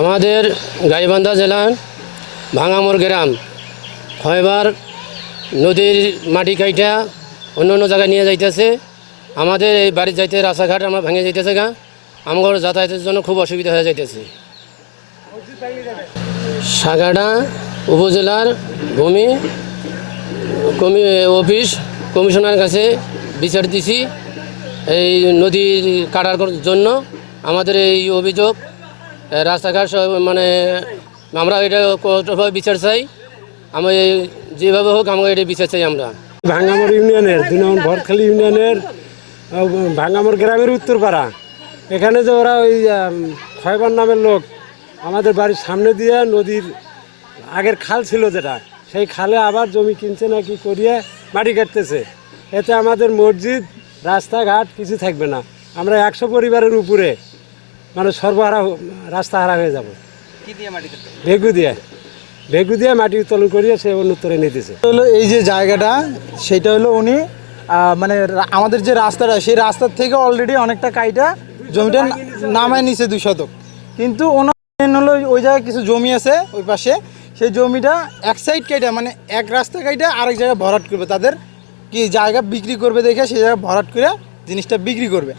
আমাদের গাইবান্ধা জেলার ভাঙামোর গ্রাম। ছয়বার নদীর মাটি কাইটা অন্য অন্য জায়গায় নিয়ে যাইতেছে। আমাদের এই বাড়ির যাইতে রাস্তাঘাট আমরা ভেঙে যাইতেছে গা। আমার যাতায়াতের জন্য খুব অসুবিধা হয়ে যাইতেছে। সাগাডা উপজেলার ভূমি কমি, অফিস কমিশনার কাছে বিচার দিছি এই নদীর কাটার জন্য। আমাদের এই অভিযোগ রাস্তাঘাট মানে আমরা এটা কঠোরভাবে বিচার চাই। আমি যেভাবে হোক আমরা এটা বিচার চাই আমরা। ভাঙ্গামর ইউনিয়নের, দুই নম্বর ভরখালি ইউনিয়নের ভাঙ্গামর গ্রামের উত্তরপাড়া। এখানে যে ওরা ওই খয়বার নামের লোক, আমাদের বাড়ির সামনে দিয়ে নদীর আগের খাল ছিল যেটা, সেই খালে আবার জমি কিনছে নাকি করিয়ে মাটি কাটতেছে। এতে আমাদের মসজিদ, রাস্তাঘাট কিছু থাকবে না। আমরা একশো পরিবারের উপরে মানে সর্বহারা হ- রাস্তা হারা হয়ে যাব। ভেগু দিয়ে। ভেগু দিয়ে মাটি উত্তোলন করিয়ে সে অন্যত্তরে নিতেছে হলো এই যে জায়গাটা সেটা হলো উনি মানে আমাদের যে রাস্তাটা সেই রাস্তার থেকে অলরেডি অনেকটা কাইটা জমিটা নামায় নিছে দুই শতক। কিন্তু ওনার হলো ওই জায়গায় কিছু জমি আছে ওই পাশে। সেই জমিটা এক সাইড কাইটা মানে এক রাস্তা কাইটা আরেক জায়গায় ভরাট করবে। তাদের কি জায়গা বিক্রি করবে দেখে সেই জায়গায় ভরাট করে জিনিসটা বিক্রি করবে।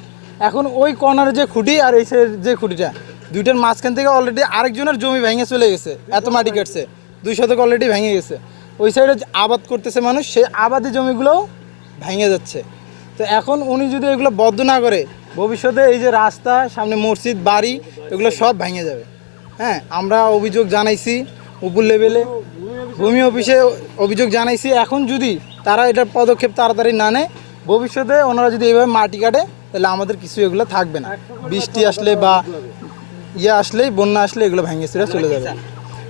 এখন ওই কর্নারের যে খুঁটি আর এই সাইডের যে খুঁটিটা, দুইটার মাঝখান থেকে অলরেডি আরেকজনের জমি ভেঙে চলে গেছে, এত মাটি কাটছে, দুই শতক অলরেডি ভেঙে গেছে। ওই সাইডে আবাদ করতেছে মানুষ, সেই আবাদি জমিগুলোও ভেঙে যাচ্ছে। তো এখন উনি যদি এগুলো বদ্ধ না করে, ভবিষ্যতে এই যে রাস্তা, সামনে মসজিদ, বাড়ি, এগুলো সব ভেঙে যাবে। হ্যাঁ আমরা অভিযোগ জানাইছি উপর লেভেলে ভূমি অফিসে অভিযোগ জানাইছি, এখন যদি তারা এটার পদক্ষেপ তাড়াতাড়ি না নেয়, ভবিষ্যতে ওনারা যদি এইভাবে মাটি কাটে তাহলে আমাদের কিছু এগুলো থাকবে না। বৃষ্টি আসলে বা ইয়ে আসলেই বন্যা আসলে এগুলো ভেঙে চুরে চলে যাবে।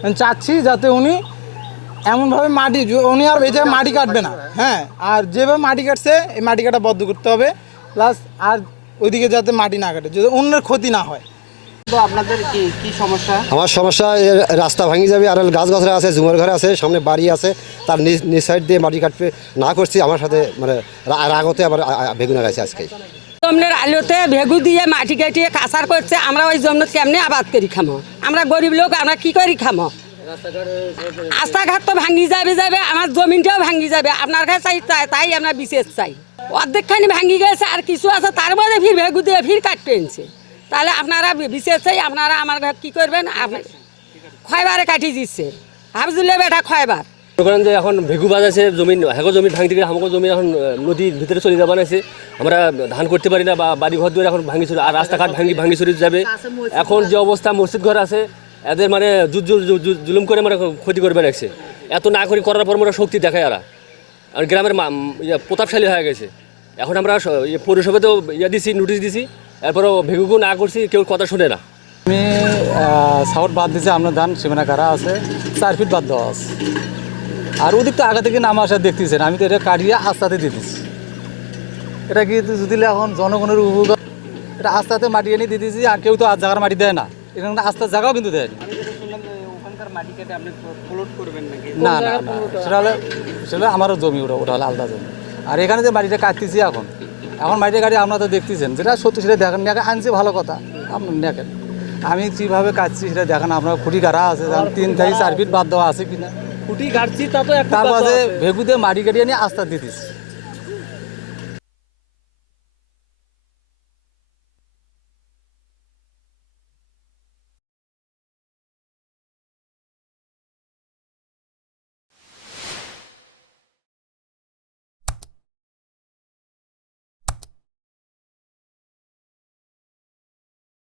আমি চাচ্ছি যাতে উনি এমনভাবে মাটি উনি আর এই জায়গায় মাটি কাটবে না। হ্যাঁ আর যেভাবে মাটি কাটছে এই মাটি কাটা বদ্ধ করতে হবে। প্লাস আর ওইদিকে যাতে মাটি না কাটে যদি অন্যের ক্ষতি না হয়। তো আপনাদের কি কি সমস্যা? আমার সমস্যা রাস্তা ভাঙি যাবে আর গাছ গাছরা আছে ঝুমের ঘর আছে সামনে বাড়ি আছে তার নিজ নিজ সাইড দিয়ে মাটি কাটবে না করছি আমার সাথে মানে রাগতে আবার বেগুন গেছে আজকে জমনের আলোতে ভেগু দিয়ে মাটি কাটিয়ে কাঁচার করছে, আমরা ওই জমন কেমনে আবাদ করি খামো? আমরা গরিব লোক, আমরা কি করি খামো? রাস্তাঘাট তো ভাঙ্গি যাবে যাবে, আমার জমিনটাও ভাঙ্গি যাবে, আপনার কাছে চাই, তাই- আমরা বিশেষ চাই। অর্ধেকখানি ভাঙ্গি গেছে, আর কিছু আছে, তার মধ্যে ফির ভেগু দিয়ে ফির কাটতে এনেছে। তাহলে আপনারা বিশেষ চাই, আপনারা আমার ঘর কি করবেন? খয়বারে কাটি দিচ্ছে? হাফজুল্লে বেটা খয়বার মনে করেন যে এখন ভেগু বাজাছে জমি হেগো জমি ভাঙতে গেলে আমাকে জমি এখন নদীর ভিতরে চলে যাবা আছে আমরা ধান করতে পারি না বা বাড়ি ঘর দুয়ার এখন ভাঙি আর রাস্তাঘাট ভাঙি ভাঙি চুরি যাবে। এখন যে অবস্থা, মসজিদ ঘর আছে, এদের মানে জুলুম করে মানে ক্ষতি করবে রাখছে এত না করি করার পর আমরা শক্তি দেখায় এরা আর গ্রামের ইয়ে প্রতাপশালী হয়ে গেছে। এখন আমরা ইয়ে পৌরসভাতেও ইয়ে দিছি নোটিশ দিছি। এরপরও ভেগুকু না করছি, কেউ কথা শুনে না। আমি সাউট বাদ দিয়েছি আপনার ধান, সীমানা কারা আছে, চার ফিট বাদ দেওয়া আছে। আর ওদিক তো আগে থেকে নাম আসা দেখতেছেন, আমি তো এটা কাটিয়ে আস্তাতে দিয়ে দিচ্ছি এটা কি যদি এখন জনগণের উপকার এটা আস্তাতে মাটি এনে দিয়ে দিয়েছি আর কেউ তো আর জায়গার মাটি দেয় না। এখানে আস্তার জায়গাও কিন্তু দেয়নি শুনলাম যে ওখানকার মাটি কেটে আপনি প্লট করবেন নাকি না না না, সেটা হলে সেটা আমারও জমি, ওটা ওটা হলে আলাদা জমি। আর এখানে যে মাটিটা কাটতেছি এখন এখন মাটিটা কাটি আপনারা তো দেখতেছেন, যেটা সত্যি সেটা দেখেন দেখেন, আনছি ভালো কথা। আপনার দেখেন, আমি কীভাবে কাটছি সেটা দেখেন, আপনার খুঁটি কাটা আছে তিন থেকে চার ফিট বাদ দেওয়া আছে কিনা। খুঁটি গাড়ছি তা তো একটা ভেগুতে মাটি গাড়ি নিয়ে আস্তা দিতেছি